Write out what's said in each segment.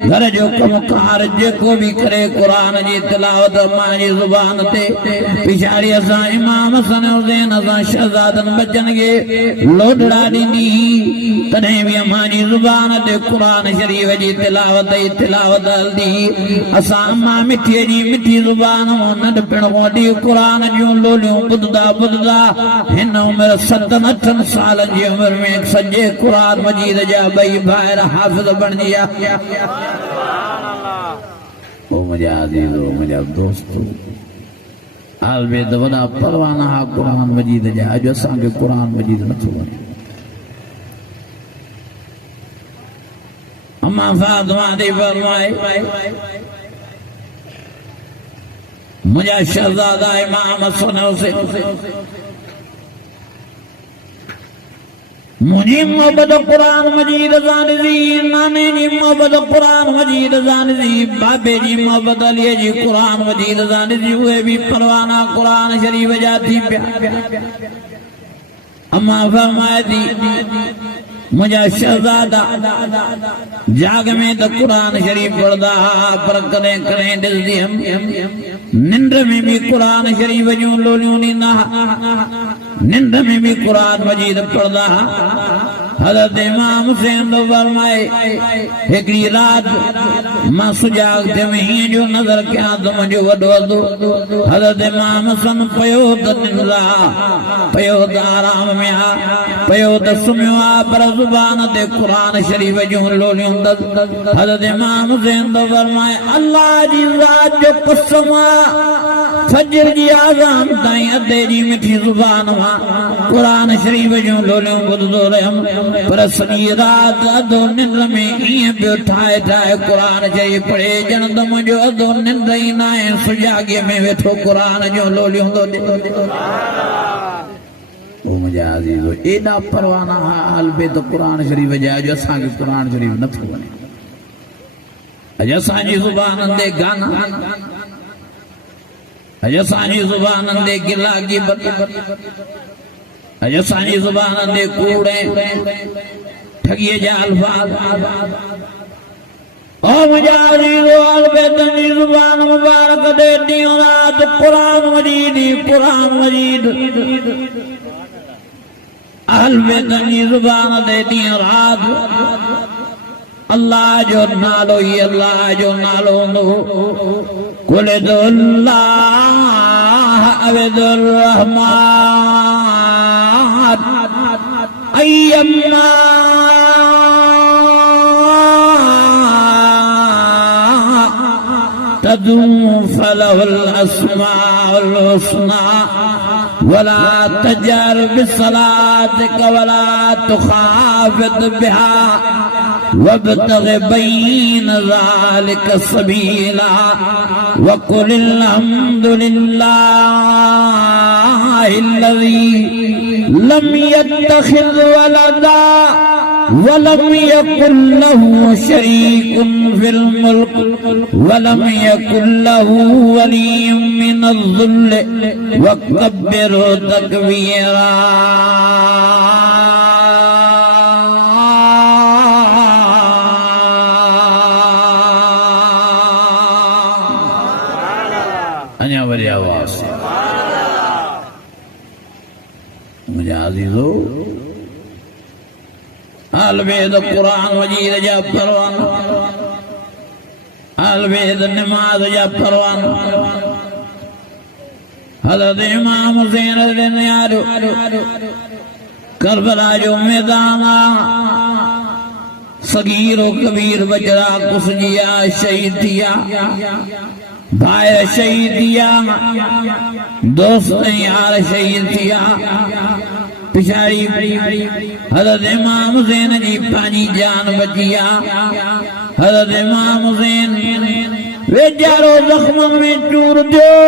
घर जो कमकार जेको भी करे कुरान जी तिलावत मानी जुबान ते पिछाड़ी असा इमाम हसन हुसैन असा शहजादन बचन के लोडड़ा दी तने भी मानी जुबान ते कुरान शरीफ जी तिलावत दी असा अम्मा मिठी जी मिठी जुबान नंढ पिण वडी कुरान जो लोलियों बुधदा हिन उम्र 7-8 साल जी उम्र में सजे कुरान मजीद जा बई भाईर हाफिज बन दिया। ओ मुझे अजीजो मुझे दोस्तों अलबेद वॾा परवाना हा कुरान मजीद जा अॼु असांखे कुरान मजीद नथो वणे। अम्मा फातिमा थी फरमाए मुंहिंजा शहज़ादा इमाम हसन हुसैन मुझी मोहब्बत कुरान मजीद जानिजी नाने जी मोहब्बत कुरान मजीद जानिजी बाबे जी मोहब्बत अली जी कुरान मजीद जानिजी उहे भी परवाना कुरान शरीफ जा थी पिया। अम्मा फरमाए थी मुझा शहजादा जाग में तो कुरान शरीफ पढ़दा पर कदें कदें ॾिसदी निंड में भी कुरान शरीफ जूं लोलियूं ॾींदा निंड में भी कुरान मजीद पढ़दा। हज़रत इमाम हुसैन तो फरमाए हिकड़ी रात मां सुजाग थे में हीअं जो नज़र कयां त मुंहिंजो वॾो अधु हज़रत इमाम हसन पयो त निंडा पयो त आराम में आ पयो त सुम्हियो आ पर ज़ुबान ते कुरान शरीफ जूं लोलियूं हज़रत इमाम हुसैन तो फरमाए अल्लाह जी ज़ात जो कसम फजर जी आज़ान ताईं अधे जी मिठी ज़ुबान मां कुरान शरीफ जूं लोलियूं ॿुधंदो रहियमि पर सॼी रात अधो निंड में ईअं पियो ठाहे ठाहे कुरान शरीफ पढ़े ॼण त मुंहिंजो अधो निंड ई न आहे सुजाॻीअ में वेठो कुरान जूं लोलियूं थो ॾे। ओ मुंहिंजा अज़ीज़ो एॾा परवाना अलबे त कुरान शरीफ जा अॼु असांखे कुरान शरीफ नथो वणे। अॼु असांजी ज़ुबान ते गाना अॼु असांजी ज़ुबान ते गिला गिबत अॼु असांजी ज़ुबान ते कूड़े ठगीअ जा अल्फाज़ ओ मुंहिंजा अज़ीज़ो अलबेतनि जी ज़ुबान मुबारक ते ॾींहुं राति कुरान मजीद अलबेतनि जी ज़ुबान ते ॾींहुं राति अल्लाह जो नालो ही अल्लाह जो नालो हूंदो कुल अल्लाह अब्दुर रहमान अय्यम्मा तदू फलहुल अस्माउल हुस्ना वला तजर बिसलातिक वला तुखाफित बिहा वब्तग़ बैन ज़ालिक सबीला वक़ुल अल्हम्दुलिल्लाहिल्लज़ी लम यत्तखिज़ वलदा वलम यकुल लहू शरीकुन फिल मुल्क वलम यकुल लहू वलिय्युम मिनज़-ज़ुल्ल वकब्बिरहु तकबीरा। अन्या वरी आवाज़ मुझे अज़ीज़ो अलबेद कुरान मजीद जा परवाना अलबेद नमाज जा परवाना हज़रत इमाम हुसैन यारो करबला जो मैदान सगीरो कबीर बजरा कुसजिया शहीद थिया भाई शहीद थिया दोस्त यार शहीद थिया पिछाड़ी हज़रत इमाम हुसैन जी पानी जान बचिया। हज़रत इमाम हुसैन वेचारो जख्म में चूर थियो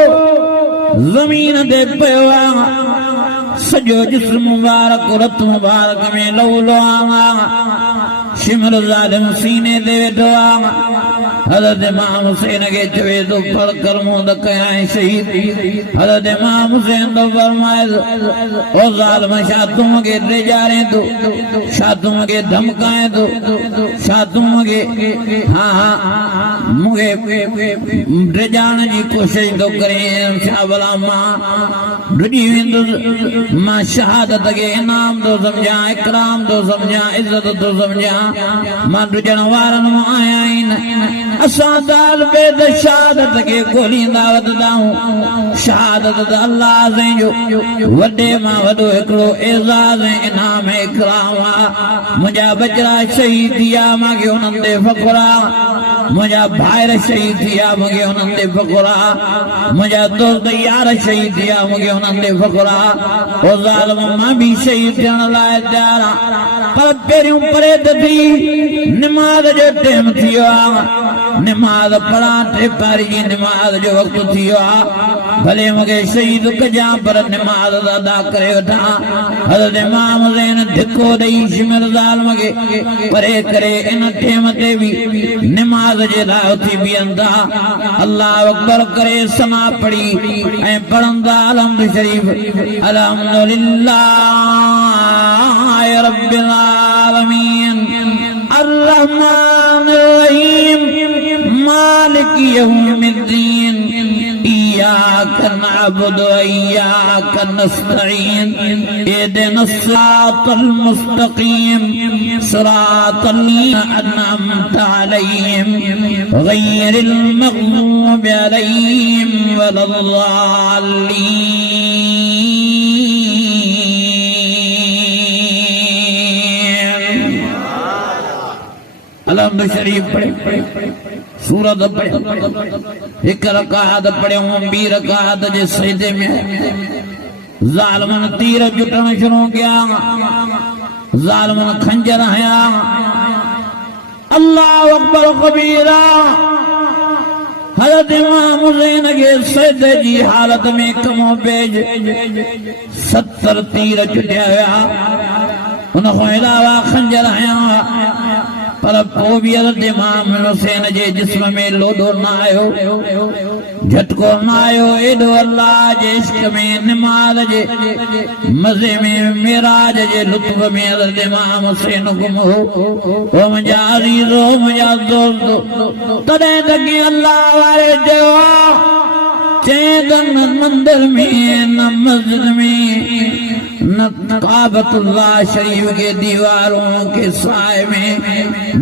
जमीन ते पियो सॼो जिस्म मुबारक रत मुबारक में लहू लुहावा शिमर ज़ालिम सीने दे वेठो आ हज़रत इमाम हुसैन के चवे तो पढ़ कर मुंह कयां शहीद हज़रत इमाम हुसैन तो फरमाए ओ ज़ालिम छा तू मूंखे ड्रिजारे तो छा तू मूंखे धमकाए तो छा तू मूंखे हाँ मूंखे ड्रिजाण जी कोशिश तो करे छा भला मां ड्रिजी वेंदुसि मां शहादत के इनाम तो समझा इकराम तो समझा इज्जत तो समझा मां ड्रिजण वारनि मां आया आहिनि असां दाल बेद शहादत के ॻोल्हींदा वधंदा आहियूं शहादत त अल्लाह जो वॾे मां वॾो हिकिड़ो एज़ाज़ ऐं इनाम इकराम आहे मुंहिंजा बचड़ा शहीद थी विया मूंखे उन्हनि ते फ़ख़्रु आहे मुंहिंजा भाइर शहीद थी विया मूंखे उन्हनि ते फ़ख़्रु आहे मुंहिंजा दोस्त यार शहीद थी विया मूंखे उन्हनि ते फ़ख़्रु आहे ओ ज़ालिम मां बि शहीद थियण लाइ तयार आहियां पर पहिरियों परेद थी निमाज़ जो टाइम थी वियो आहे निमाज़ पढ़ा टे पारी जी निमाज़ जो वक़्तु थी वियो आहे भले मूंखे शहीद कजां पर निमाज़ अदा करे वठां हज़रत इमाम हुसैन धिको ॾेई शिमर ज़ालिम खे परे करे इन टाइम ते बि निमाज़ जे लाइ उथी बीहनि था अल्लाह अकबर करे सना पढ़ी ऐं पढ़ंदा अलहम्द शरीफ़ अल्हम्दुलिल्लाह रब्बिल आलमीन अर्रहमान अर्रहीम मालिक यौमिद्दीन इय्याक नअबुदु व इय्याक नस्तईन इहदिना सिरातल मुस्तकीम सिरातल लज़ीना अनअमता अलैहिम गैरिल मग़्ज़ूबि अलैहिम वलद्दाल्लीन अलहम्द शरीफ पढ़े सूरत पढ़े एक रकात पढ़े ॿी रकात जे सजदे में ज़ालिमन तीर जुटण शुरू किया ज़ालिमन खंजर हया अल्लाह अकबर कबीरा हज़रत इमाम हुसैन के सजदे जी हालत में कमो बेज 70 तीर जुटिया हुआ उन खां अलावा खंजर हया पर पोइ बि हज़रत इमाम हुसैन जे जिस्म में लोॾो न आयो झटको न आयो एॾो अल्लाह जे इश्क में निमाज़ जे मज़े में मेराज जे लुत्फ़ में हज़रत इमाम हुसैन गुम हो मुंहिंजा अज़ीज़ मुंहिंजा दोस्त तॾहिं त की अल्लाह वारे चयो चए त न मंदिर में न मस्जिद में न काबतुल्लाह शरीफ के दीवारों के साए में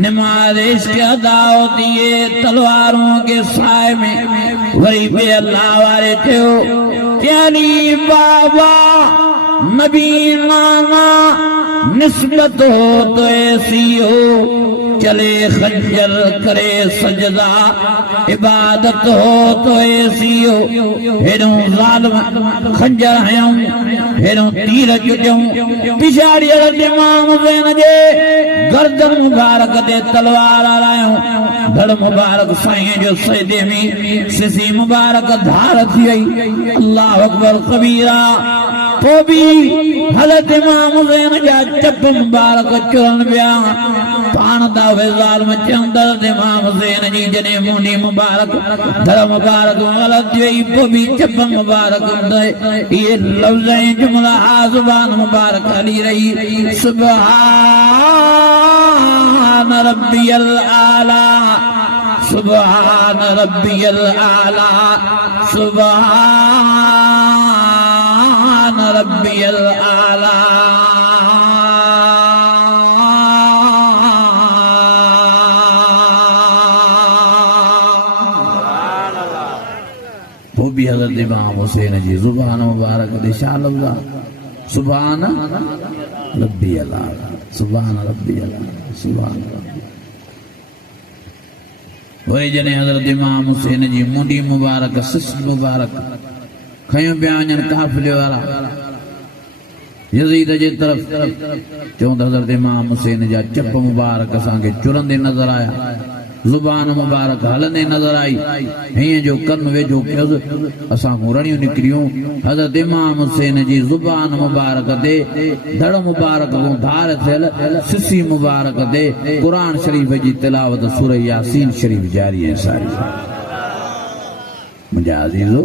नमाज इश्क अदा होती है तलवारों के साए में वही पे अल्लाह वाले थे त्याली बाबा नबी नाना निस्बत हो तो ऐसी हो चले खंजर करे सजदा इबादत हो तो ऐसी हो हेॾों ज़ालिम खंजर हयूं हेॾों तीर चुटियूं पिछाड़ी हज़रत इमाम हुसैन जे गर्दन मुबारक ते तलवार हलायूं धड़ मुबारक साईं जो सजदे में सिसी मुबारक धार थी वई अल्लाह अकबर कबीरा पोइ बि हज़रत इमाम हुसैन जा चप मुबारक चुरन पिया पाण ता उहे ज़ालिम चवंदा इमाम हुसैन जी जॾहिं मुंडी मुबारक धड़ मुबारक ग़लत थी वई पोइ बि चप मुबारक इहे लफ़्ज़ ऐं जुमिला ज़ुबान मुबारक हली रही सुब्हान रब्बियल आला सुब्हान रब्बियल आला सुब्हान रब्बियल आला वो भी हज़रत इमाम हुसैन जी ज़ुबान मुबारक दे छा लफ़्ज़ सुभान रब्बियल आला सुभान रब्बियल आला सुभान वरी जॾहिं हज़रत इमाम हुसैन जी मुंडी मुबारक सिस मुबारक खयूं पिया वञनि काफ़िले वारा यज़ीद जे तरफ़ चवंदा हज़रत इमाम हुसैन जा चप मुबारक असांखे चुरंदे नज़र आया ज़ुबान मुबारक हलने नजर आई हीअं जो कन वेझो कयोसि असां को रड़ियूं निकिरियूं हज़रत इमाम हुसैन जी ज़ुबान मुबारक ते धड़ मुबारक को धार थियल सिसी मुबारक ते कुरान शरीफ जी तिलावत सूरह यासीन शरीफ जारी है सारी मुंहिंजा अज़ीज़ो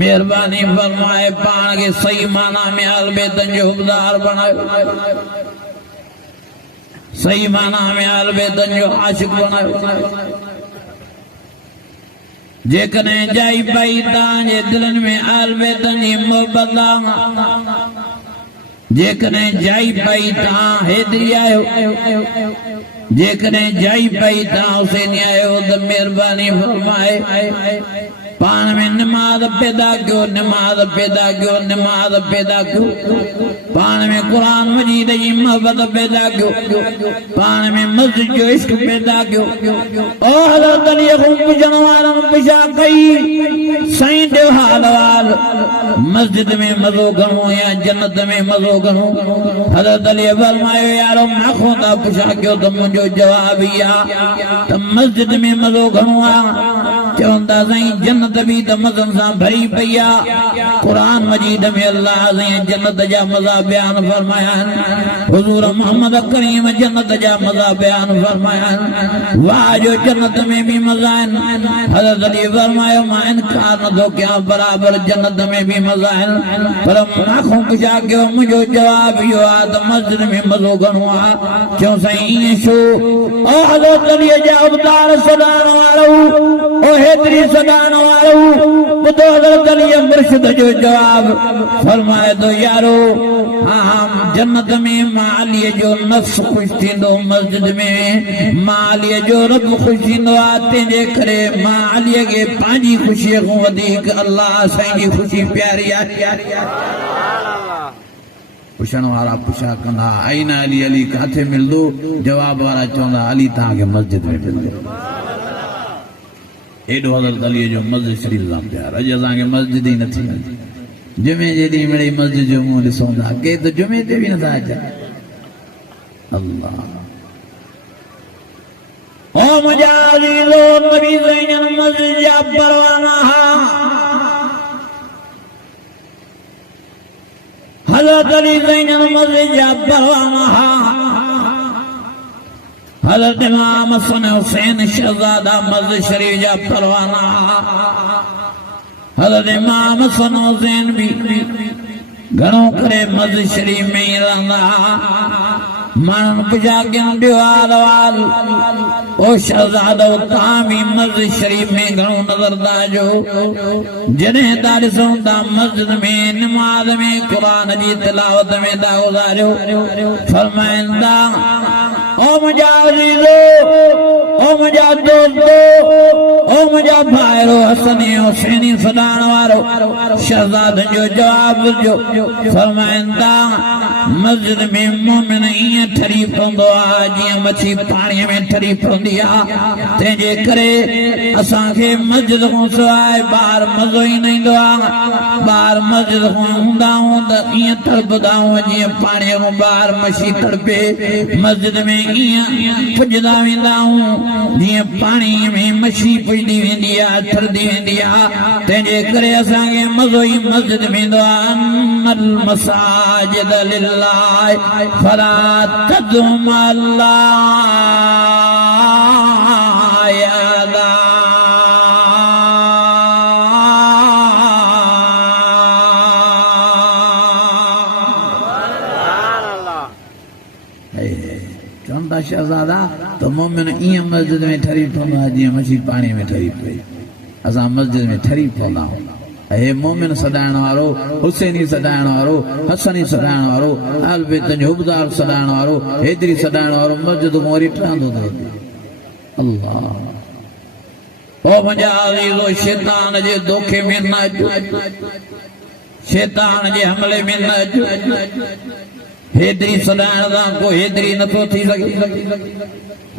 मेहरबानी फरमाए पाण के सही माना में अहल बैतन जो हुबदार बनायो सही माना में अहल बैतन जो आशिक बनायो जेकॾहिं जाई पई तव्हांजे दिलनि में अहल बैतन जी मोहबत जेकॾहिं जाई पई तव्हां हेदरी आहियो जेकॾहिं जाई पई तव्हां हुसैनी आहियो त मेहरबानी फरमाए पान में नमाज पैदा क्यों नमाज पैदा क्यों नमाज पैदा क्यों पान में कुरान मजीद की मोहब्बत पैदा क्यों पान में मस्जिद जो इश्क पैदा क्यों ओ हज़रत अली को पुछण वारनि पुछा कई साईं जो हाल वाल मस्जिद में मज़ो घणो या जन्नत में मज़ो घणो हज़रत अली फरमायो यारो मां को था पुछा क्यों तो मुझे जवाब इहा त मस्जिद में मज़ो घणो आहे चवंदा साईं जन्नत भी त मज़न सां भरी पई आहे कुरान मजीद में अल्लाह साईं जन्नत जा मज़ा बयान फरमाया हुज़ूर मोहम्मद करीम जन्नत जा मज़ा बयान फरमाया वाह जो जन्नत में भी मज़ा आहिनि हज़रत अली फरमायो मां इनकार नथो कयां बराबर जन्नत में भी मज़ा आहिनि पर मां पुछा कयो मुंहिंजो जवाब इहो आहे त मस्जिद में मज़ो घणो आहे चयो साईं ईअं छो ओ हज़रत अली जा अवतार सदाइण वारो ओ हेतिरी सदाइण वारो ॿुधो हज़रत अली मुर्शिद जो जवाब फरमाए थो यारो हाँ जन्नत में मालीअ जो नफ्स ख़ुशि थींदो मस्जिद में मालीअ जो रब ख़ुशि थींदो आहे तंहिंजे करे मालीअ खे पंहिंजी ख़ुशीअ खां वधीक अल्लाह साईं जी ख़ुशी प्यारी आहे पुछण वारा पुछा कंदा आईना अली अली किथे मिलंदो जवाब वारा चवंदा अली तव्हांखे मस्जिद में मिलंदो एडो हज़रत अली जो मस्जिद शरीफ सां प्यार अॼु असांखे मस्जिद ई नथी मिले जुमे जे ॾींहुं मिड़े मस्जिद जो मुंहुं ॾिसूं था के त जुमे ते बि नथा अचनि अल्लाह ओ मुंहिंजा अज़ीज़ो नबी ज़ैन मस्जिद जा परवाना हज़रत अली ज़ैन मस्जिद जा परवाना हज़रत इमाम हसन हुसैन शहज़ादा मस्जिद शरीफ जा परवाना हज़रत इमाम हसन हुसैन भी घणो करे मस्जिद शरीफ में ही रहंदा माण्हुनि पुछा कयूं ॿियो हाल वाल ओ शहज़ादो तव्हां बि मस्जिद शरीफ में घणो नज़र था अचो जॾहिं था ॾिसूं था मस्जिद में नमाज़ में क़ुरान जी तिलावत में था गुज़ारियो फरमाइनि था ओ मुंहिंजा अज़ीज़ो ओ मुंहिंजा दोस्तो ओ मुंहिंजा भाइरो हसनी हुसैनी सदाइण वारो शहज़ादनि जो जवाब ॾिजो फरमाइनि था मस्जिद में मोमिन ईअं ठरी पवंदो आहे जीअं मच्छी पाणीअ में ठरी पवंदी आहे तंहिंजे करे असांखे मस्जिद खां सवाइ ॿाहिरि मज़ो ई न ईंदो आहे ॿाहिरि मस्जिद खां हूंदा आहियूं त ईअं तड़पंदा आहियूं जीअं पाणीअ खां ॿाहिरि मच्छी तड़पे मस्जिद में ईअं पुॼंदा वेंदा आहियूं जीअं पाणीअ में मच्छी पुॼंदी वेंदी आहे ठरंदी वेंदी आहे तंहिंजे करे असांखे मज़ो ई मस्जिद में ईंदो आहे मसाजिद लिल्लाह फला तदउ मअ अल्लाह यादा चवंदा शहज़ादा तो मोमिन ईअं मस्जिद में ठरी पवंदो आहे जीअं मच्छी पाणीअ में ठरी पए असां मस्जिद में ठरी पवंदा आहियूं हे मोमिन सदाइण वारो हुसैनी सदाइण वारो हसनी सदाइण वारो अहल बैत जो हुबदार सदाइण वारो हेदरी सदाइण वारो मस्जिद में वरी ठहंदो अथव अल्लाह ओ मुंहिंजा अज़ीज़ो शैतान जे धोखे में न अचो शैतान जे हमले में न अचो हेदरी सदाइण सां को हेदरी नथो थी सघे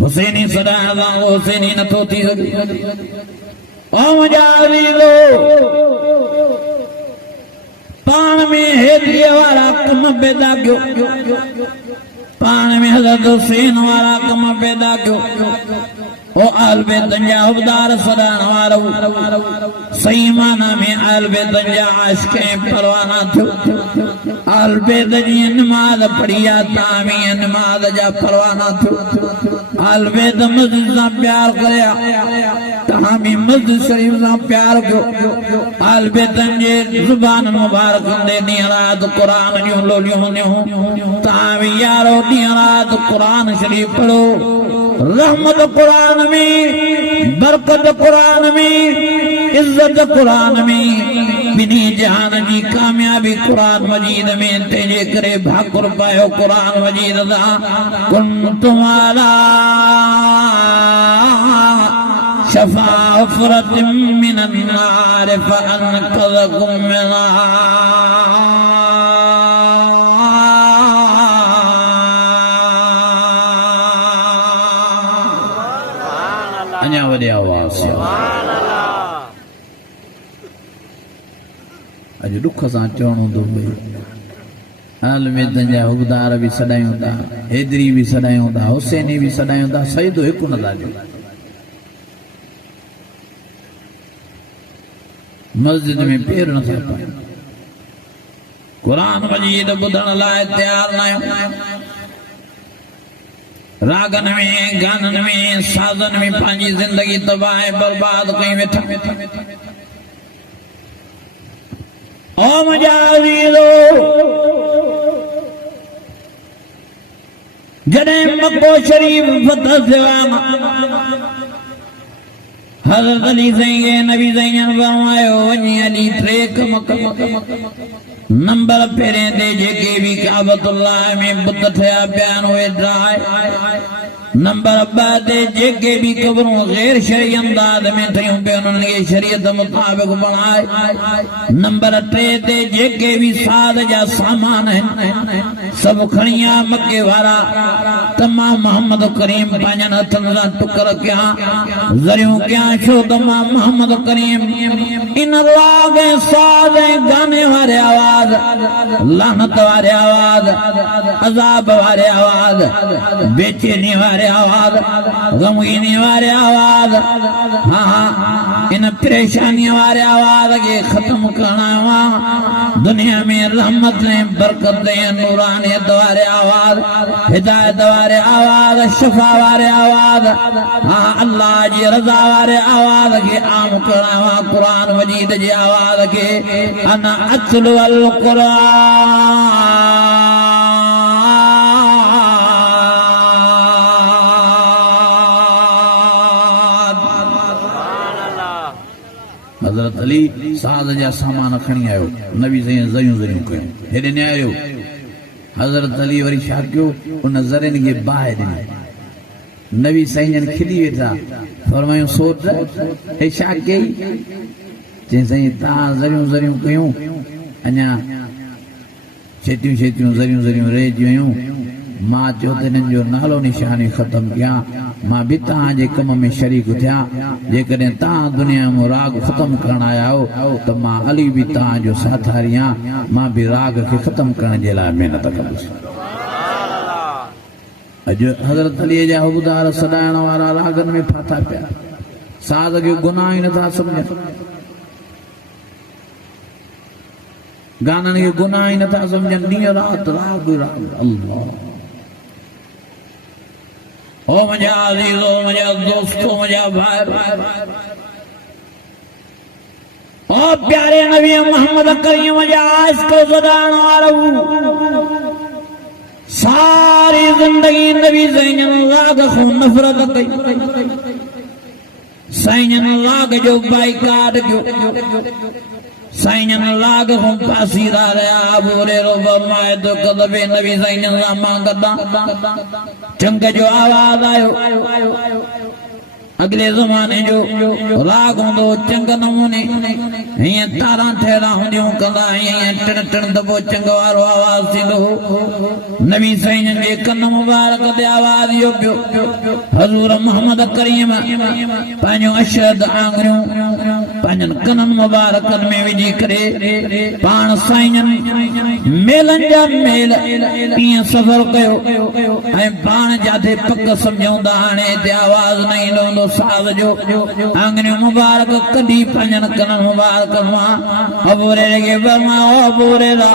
हुसैनी सदाइण सां को हुसैनी नथो थी सघे ओ मुंहिंजा अज़ीज़ो पाण में हेदरीअ वारा कम पैदा कयो पान में हज़रत हुसैन वारा कम पैदा कयो ओ आल बैत जा हुबदार सदान वारो सही माना में आल बैत जा आशिक़ परवाना थियो आल बैत जी नमाज पढ़िया तामी नमाज जा परवाना थियो आल बैत मस्जिद से प्यार करया तामी मस्जिद शरीफ से प्यार कयो आल बैत जे जुबान मुबारक दे दी रात कुरान जो लोलियो ने तामी यारो दी रात कुरान शरीफ पढ़ो रहमत कुरान में बरकत कुरान में इज्जत कुरान में बिनी जहान जी कामयाबी कुरान मजीद में तेजे करे भाकुर पायो कुरान मजीद दा कुंतुम अला शफा हुफ़रतिम मिनन नार फ़अनक़ज़कुम मिनहा अञा वॾे आवाज़ अॼु ॾुख सां चवणो थो भई आल बैत जा हुकदार बि सॾायूं था हैदरी बि सॾायूं था हुसैनी बि सॾायूं था सईदो हिकु नथा ॾियो मस्जिद में पेर नथा पायूं कुरान मजीद ॿुधण लाइ तयार न आहियूं रागन में गानन में साजन में पांजी जिंदगी तबाह बर्बाद कई वेठा ओ मुंहिंजा अज़ीज़ो जॾहिं मक्को शरीफ फतह थियो हज़रत अली साईं नबी साईं फरमायो वञी अली ट्रेक नंबर पहिरें ते जेके बि काबतुल्लाह में बुत थिया पिया आहिनि उहे ड्राए नंबर 2 ते जेके बि क़बरूं गैर शरई अंदाज़ में ठहियूं पियूं उन्हनि खे शरीयत मुताबिक़ बणाए नंबर 3 ते जेके बि साध जा सामान आहिनि सभु खणी आ मके वारा तमाम मोहम्मद करीम पंहिंजनि हथनि सां टुकर कया ज़रियूं कया छो त मां मोहम्मद करीम इन राग ऐं साज़ ऐं गाने वारे आवाज़ लानत वारे आवाज़ अज़ाब वारे आवाज़ बेचैनी वारे आवाज़ गमगीनी वारे आवाज़ हाँ इन परेशानी वारे आवाज़ के ख़त्म करणा दुनिया में रहमत ऐं बरकत ऐं नूरानियत वारे आवाज़ हिदायत वारे आवाज़ शफ़ा वारे आवाज़ हाँ अल्लाह जी रज़ा वारे आवाज़ के आम करणा कुरान मजीद जी आवाज़ के अना अत्लु अल हज़रत अली साज़ जा सामान खणी आयो नबी साईं ज़रियूं ज़रियूं कयूं हेॾे न आयो हज़रत अली वरी छा कयो उन ज़रियुनि खे बाहि ॾिनी नबी साईं जन खिली वेठा फरमायूं सोच हे छा कई चई साईं तव्हां ज़रियूं ज़रियूं कयूं अञा छेटियूं छेटियूं ज़रियूं ज़रियूं रहिजी वियूं मां चयो त हिननि जो नालो निशानी ख़तमु कयां मां बि तव्हांजे कम में शरीक थियां जेकॾहिं तव्हां दुनिया में राग ख़तमु करण आया आहियो त मां अली बि तव्हांजो साथारी आहियां मां बि राग खे ख़तमु करण जे लाइ महिनत कंदुसि अॼु हज़रत अलीअ जा हुबदार सॾाइण वारा रागनि में फाथा पिया साज़ खे गुनाह ई नथा सम्झनि गाननि खे गुनाह ई नथा सम्झनि ॾींहुं राति राग राग अल्लाह ओ मुंहिंजा अज़ीज़ो मुंहिंजा दोस्तो मुंहिंजा भाई ओ प्यारे नबी मोहम्मद करीम जा आशिक़ सदाइण वारो सारी जिंदगी नबी साईं राग खां नफ़रत कई साईं राग जो बाइकाट कयो साईं लाग खां पासीरा रहिया अबू हुरैरा फरमाए थो कदबे नबी साईं सां मां गॾां चंग जो आवाज़ आयो अगले ज़माने जो राग हूंदो चंग नमूने हीअं तारा ठहिरा हूंदियूं कंदा हीअं टिण टिण दफ़ो चंग वारो आवाज़ थींदो नबी साईं जे कन मुबारक ते आवाज़ इहो पियो हज़ूर मोहम्मद करीम पंहिंजूं अशद आङुरियूं पंहिंजनि कननि मुबारकनि में विझी करे पाण साईंजनि मेलनि जा मेल कीअं सफ़र कयो ऐं पाण जिथे पक सम्झूं हाणे हिते आवाज़ न ईंदो हूंदो साज़ जो आङुरियूं मुबारक कढी पंहिंजनि कननि मुबारकनि मां अबू हुरैरा खे फरमायो अबू हुरैरा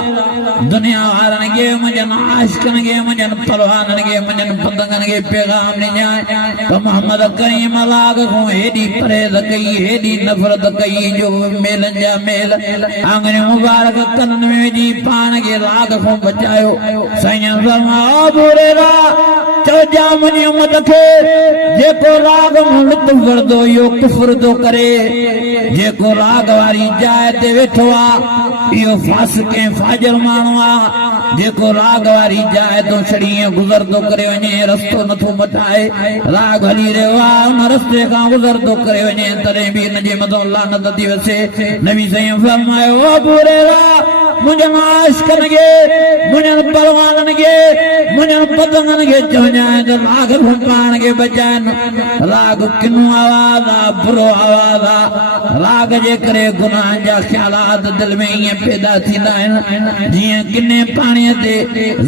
दुनिया वारनि खे मुंहिंजनि आशिक़नि खे मुंहिंजनि परवाननि खे मुंहिंजनि पतंगनि खे पैगाम ॾिजांइ त मोहम्मद करीम राग खां हेॾी परहेज़ कई हेॾी नफ़रत कई जो मेलनि जा मेल आङुरियूं मुबारक कननि में विझी पाण खे राग खां बचायो साईं फरमायो अबू हुरैरा चइजा मुंहिंजी उमत खे जेको राग मां लुत्फ़ वठंदो इहो कुफ़्र थो करे जेको राग वारी जाइ ते वेठो आहे इहो फासिक़ ऐं फाजिर माण्हू आहे जेको राग वारी जाइ तो छड़ी गुज़र थो करे वञे रस्तो नथो मटाए राग हली रहियो आहे उन रस्ते खां गुज़र थो करे वञे तॾहिं बि हिन जे मथां लानत थी वसे नबी साईं फरमायो अबू हुरैरा मुंहिंजनि आशिक़नि खे मुंहिंजनि परवाननि खे मुंहिंजनि पतंगनि खे चवजांइ त राग खां पाण खे बचाइनि राग किनो आवाज़ आहे बुरो आवाज़ आहे राग जे करे गुनाह जा ख़्यालात दिलि में ईअं पैदा थींदा आहिनि जीअं किने पाणीअ ते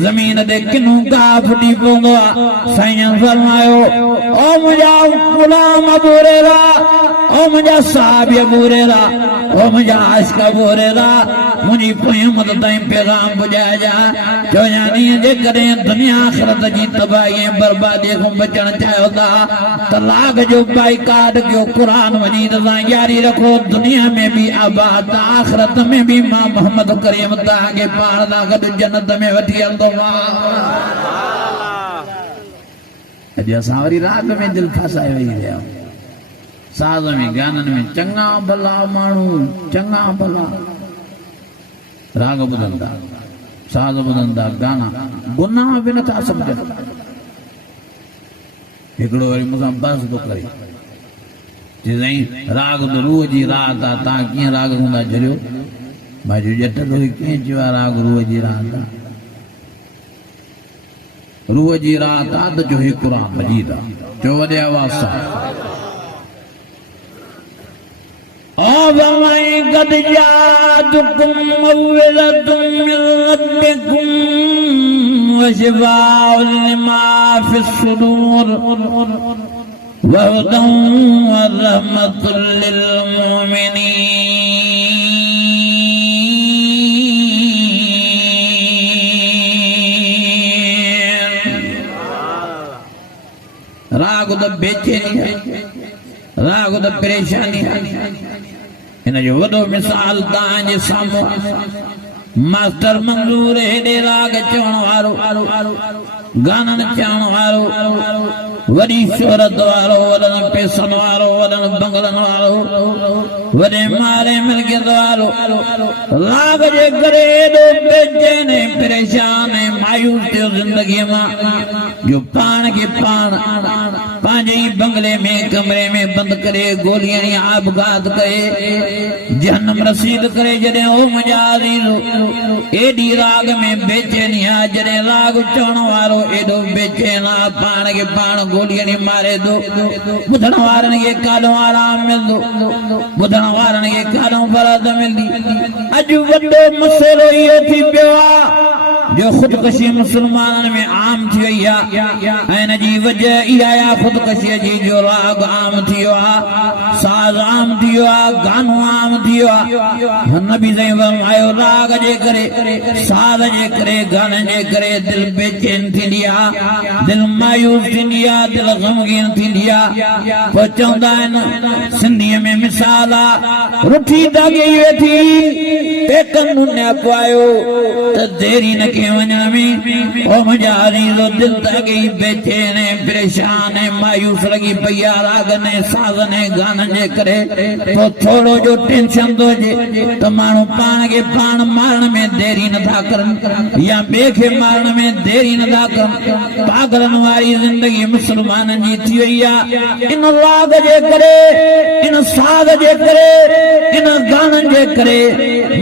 ज़मीन ते किनो गाह फुटी पवंदो आहे साईं फरमायो ओ मुंहिंजा ग़ुलाम अबू हुरैरा ओ मुंहिंजा साहिब अबू हुरैरा ओ मुंहिंजा आशिक़ अबू हुरैरा मुंहिंजी पोयमत ताईं पैगाम पुॼाइजांइ चवजांइ जेकॾहिं दुनिया आख़िरत जी तबाही ऐं बर्बादी खां बचणु चाहियो था त राग जो बाइकाट कयो क़ुर मजीद सां यारी रखो दुनिया में बि आबाद आख़िरत में बि मां मोहम्मद करीम तव्हांखे पाण सां गॾु जन्नत में वठी हलंदोमांव अॼु असां वरी राग में दिलि फसाए वेही रहिया साज़ में गाननि में चङा भला माण्हू चङा भला राग ॿुधंदा साज़ ॿुधंदा गाना गुनाह बि नथा सम्झनि हिकिड़ो वरी मूंसां बहस थो करे चई साईं राग त रूह जी रात आहे तव्हां कीअं राग हूंदा झलियो मां चयो ॼट तोखे कीअं चयो आहे राग रूह जी रात आहे रूह जी रात आहे त जो ही क़ुर मजीद आहे चयो वॾे आवाज़ सां قد جاءتكم موعظة من ربكم وشفاء لما في الصدور وهدى ورحمة للمؤمنين राग त बेचैनी है राग त परेशानी है इन जो वॾो मिसाल तव्हांजे साम्हूं मास्टर मंज़ूर हेॾे राग चवण वारो गाननि चवण वारो वॾी शोहरत वारो वॾनि पैसनि वारो वॾनि बंगलनि वारो वॾे माले मिल्कियत वारो राग जे करे एॾो बेचैन ऐं परेशान ऐं मायूस थियो ज़िंदगीअ मां जो पाण खे पाण पंहिंजे ई बंगले में कमरे में बंदि करे गोलियां ऐं आबघात करे जहन्नम रसीद करे जॾहिं ओ मुंहिंजा अज़ीज़ एॾी राग में बेचैनी आहे जॾहिं राग चवण वारो एॾो बेचैन आहे पाण खे पाण गोलियां मारे थो ॿुधण वारनि खे काॾो आराम मिलंदो ॿुधण वारनि खे काॾो फरद मिलंदी अॼु वॾो मसइलो इहो थी पियो आहे जो ख़ुदकशी मुस्लमाननि में आम थी वई आहे ऐं हिन जी वजह इहा आहे ख़ुदकशीअ जी जो राग आम थी वियो आहे साज़ आम थी वियो आहे गानो आम थी वियो आहे नबी साईं फरमायो राग जे करे साज़ जे करे गाननि जे करे दिलि बेचैन थींदी आहे दिलि मायूस थींदी आहे दिलि ग़मगीन थींदी आहे पोइ चवंदा आहिनि सिंधीअ में मिसाल आहे रुठी दाॻी वेठी पेकनि न पायो त देरी न लेके वञण में ओ मुंहिंजा अज़ीज़ो दिल तॻी बेचैन ऐं परेशान ऐं मायूस लॻी पई आहे रागनि ऐं साज़नि ऐं गाननि जे करे तो थोरो जो टेंशन थो अचे त माण्हू पाण खे पाण मारण में देरी नथा करनि या ॿिए खे मारण में देरी नथा करनि पागलनि वारी ज़िंदगी मुस्लमाननि जी थी वई आहे इन राग जे करे इन साज़ जे करे इन गाननि जे करे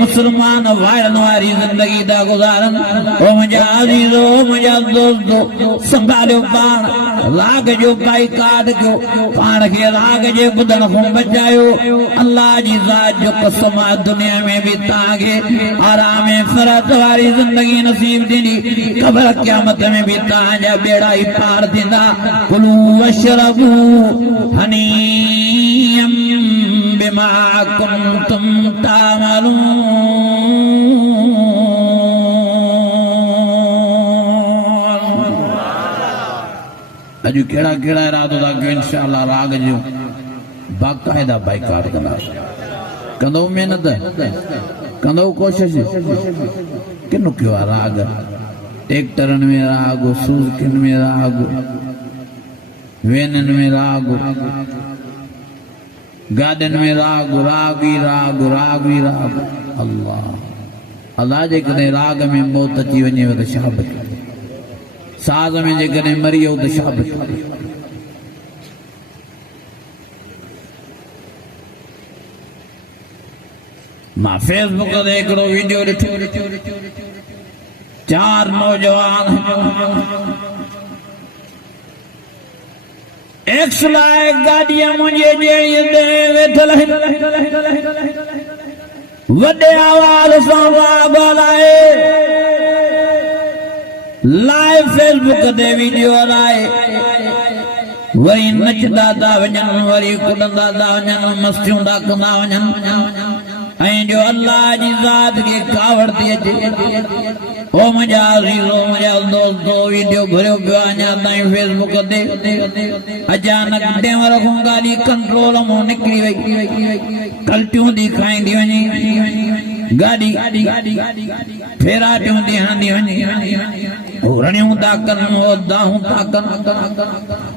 मुसलमान वाइड़नि वारी ज़िंदगी था गुज़ारनि ओ मुंहिंजा अज़ीज़ो मुंहिंजा दोस्तो संभालियो पाण राग जो बाइकाट कयो पाण खे राग जे ॿुधण खां बचायो अल्लाह जी ज़ात जो कसम आहे दुनिया में भी तव्हांखे आराम ऐं फरात वारी ज़िंदगी नसीब ॾिनी क़ब्र क़यामत में भी तव्हांजा बेड़ा ई पार थींदा कुलू वशरबू हनीयम बिमा कुंतुम तामलून अॼु कहिड़ा कहिड़ा इरादो था कयो इंशाअल्लाह राग जो बाक़ाइदा बाइकाट कंदा कंदो महिनत कंदो कोशिश किन कयो आहे राग ट्रैक्टरनि में राग सूज़किन में राग वेननि में राग गाॾियुनि में राग राग ई राग राग ई राग अल्लाह अल्लाह जेकॾहिं राग में मौत अची वञेव त छा बचे साज़ में जेकॾहिं मरी वियो त छा बचे मां फेसबुक ते हिकिड़ो वीडियो ॾिठो 4 नौजवान एक्स लाइ गाॾीअ मुंहिंजे जहिड़ीअ ते वेठल वॾे आवाज़ सां राग हलाए लाइव फेसबुक ते वीडियो हलाए वरी नचंदा था वञनि वरी कुॾंदा था वञनि मस्तियूं था कंदा वञनि ऐं जो अल्लाह जी ज़ात खे कावड़ थी अचे ओ मुंहिंजा अज़ीज़ो मुंहिंजा दोस्तो वीडियो घुरियो पियो आहे अञा ताईं फेसबुक ते अचानक ड्राइवर खां गाॾी कंट्रोल मां निकिरी वई कल्टियूं थी खाईंदी वञे गाॾी फेराटियूं थी हणंदी वञे रड़ियूं था कनि हो दाहूं था कनि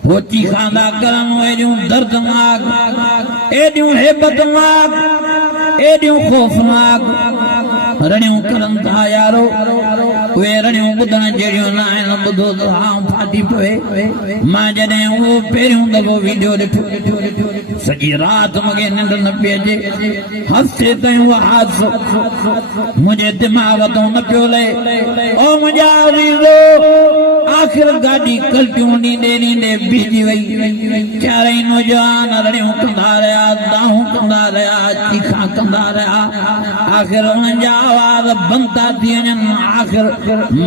हो चीखा था करनि एॾियूं दर्दनाक एॾियूं हेबतनाक एॾियूं ख़ौफ़नाक रड़ियूं करनि था यारो उहे रड़ियूं ॿुधण जहिड़ियूं न आहिनि ॿुधो त आऊं फाटी पए मां जॾहिं उहो पहिरियों दफ़ो वीडियो ॾिठो सॼी राति मूंखे निंड न पई अचे हफ़्ते ताईं उहो हादसो मुंहिंजे दिमाग़ तां न पियो लहे ओ मुंहिंजा अज़ीज़ो आख़िर गाॾी कल्टियूं ॾींदे ॾींदे बीठी वई चारई नौजवान रड़ियूं कंदा रहिया दाहूं कंदा रहिया चीखा कंदा रहिया आख़िर उन्हनि जा आवाज़ बंदि था थी वञनि आख़िर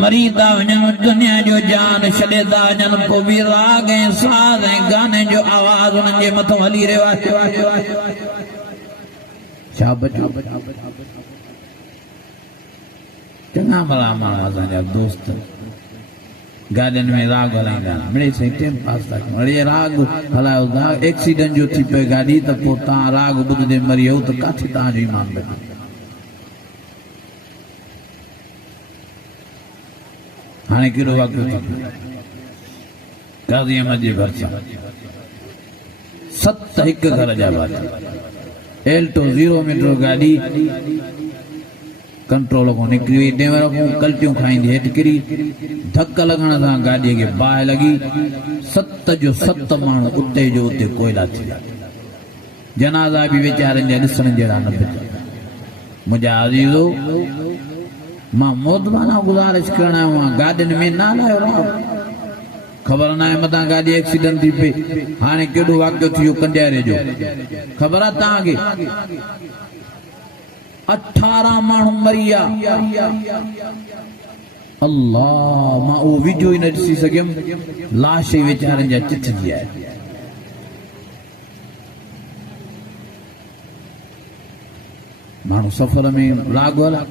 मरी था वञनि दुनिया जो जान छॾे था वञनि पोइ बि राग ऐं साज़ ऐं गाने जो आवाज़ उन्हनि जे मथां हली रहियो आहे छा बचो चङा भला माण्हू असांजा दोस्त गाॾियुनि में राग हलाईंदा मिड़े साईं टाइम पास था कयूं अड़े राग हलायो था एक्सीडेंट जो थी पए गाॾी त पोइ तव्हां राग ॿुधंदे मरी वियो त किथे तव्हांजो ईमान बचे हाणे कहिड़ो वाक़ियो थी काज़ी अहमद जे भरिसां 7 हिक घर जा भाती एल्टो 0 मीटर गाॾी कंट्रोल खां निकिरी वई ड्राइवर खां कल्टियूं खाईंदी हेठि किरी धक लॻण सां गाॾीअ खे बाहि लॻी 7 जो 7 माण्हू उते जो उते कोयला थी विया जनाज़ा बि वीचारनि जा ॾिसण जहिड़ा न बचा मुंहिंजा अज़ीज़ो मां मौतमाना गुज़ारिश करण आयो आहियां गाॾियुनि में न हलायो राग ख़बर न आहे मथां गाॾी एक्सीडेंट थी पई हाणे केॾो वाक़ियो थी वियो कंडियारे जो ख़बर आहे तव्हांखे 18 माण्हू मरी विया अल्लाह मां उहो वीडियो ई न ॾिसी सघियुमि लाश ई वीचारनि जा चिथजी आया माण्हू सफ़र में राग हला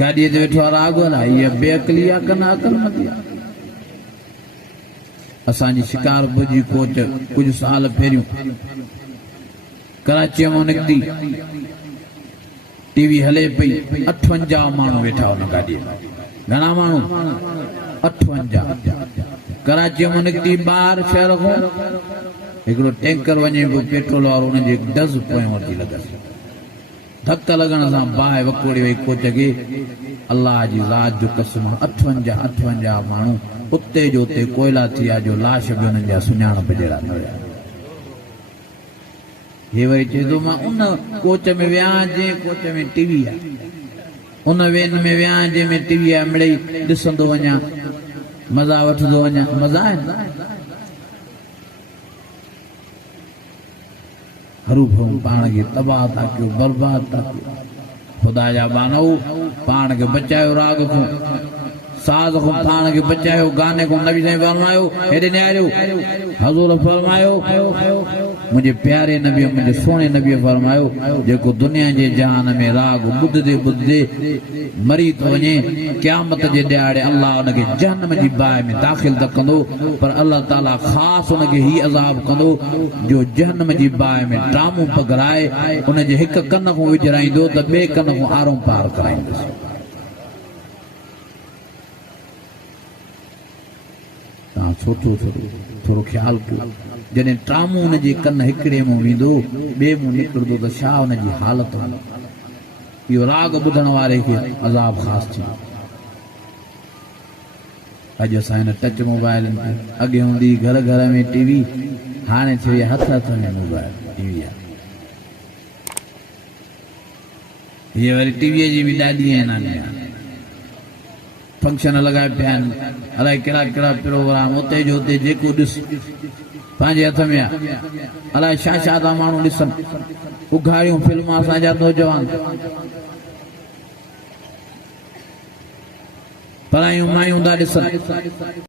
गाॾीअ ते वेठो आहे राग हला इहा बेअक़ली आहे कन अक़ल नथी असांजी शिकारपुर जी कोच कुझु साल पहिरियों कराचीअ मां निकिती टीवी हले पई 58 माण्हू वेठा हुन गाॾीअ में घणा माण्हू 58 कराची में निकिती ॿाहिरि शहर खां हिकिड़ो टैंकर वञे पियो पेट्रोल वारो हुनजे डज़ पोयां वठी लॻसि धक लॻण सां बाहि वकोड़ी वई कोच खे अलाह जी ज़ात जो कसम 58 माण्हू उते जो उते कोयला थी विया जो लाश बि हुननि जा सुञाणप जहिड़ा न हुया हे वरी चए थो मां उन कोच में वियां जंहिं कोच में टीवी आहे उन वेन में वियां जंहिंमें टीवी आहे मिड़ई ॾिसंदो वञा मज़ा वठंदो वञा मज़ा आहिनि हरू भरू पाण खे तबाह था कयो बर्बाद था कयो ख़ुदा जा बानऊ पाण खे बचायो राग खां साज़ खां पाण खे बचायो गाने खां नबी साईं फरमायो हेॾे निहारियो हज़ूर फरमायो मुंहिंजे प्यारे नबीअ मुंहिंजे सोणे नबीअ फरमायो जेको दुनिया जे जहान में राग ॿुधदे ॿुधदे मरी थो वञे क़यामत जे ॾियारे अल्लाह हुनखे जहन्नम जी बाहि में दाख़िल त कंदो पर अल्लाह ताला ख़ासि हुनखे ही अज़ाब कंदो जो जहन्नम जी बाहि में ड्रामो पघराए हुनजे हिक कन खां विझराईंदो त ॿिए कन खां आरो पार कराईंदुसि तव्हां सोचो थोरो ख़्यालु कयो जॾहिं ट्रामो हुनजे कन हिकिड़े मुंहुं वेंदो ॿिए मुंहुं निकिरंदो त छा हुनजी हालत हूंदी इहो राग ॿुधण वारे खे अज़ाब ख़ासि थींदो अॼु असां हिन टच मोबाइलनि ते अॻे हूंदी घर घर में टीवी हाणे थी वई हथ में मोबाइल टीवी आहे हीअ वरी टीवीअ जी बि ॾाढी नानी आहे फंक्शन लॻाए पिया आहिनि अलाए कहिड़ा कहिड़ा प्रोग्राम उते जो उते जेको ॾिस पंहिंजे हथ में आहे अलाए छा छा था माण्हू ॾिसनि उघाड़ियूं फिल्म असांजा नौजवान पढ़ायूं मायूं था ॾिसनि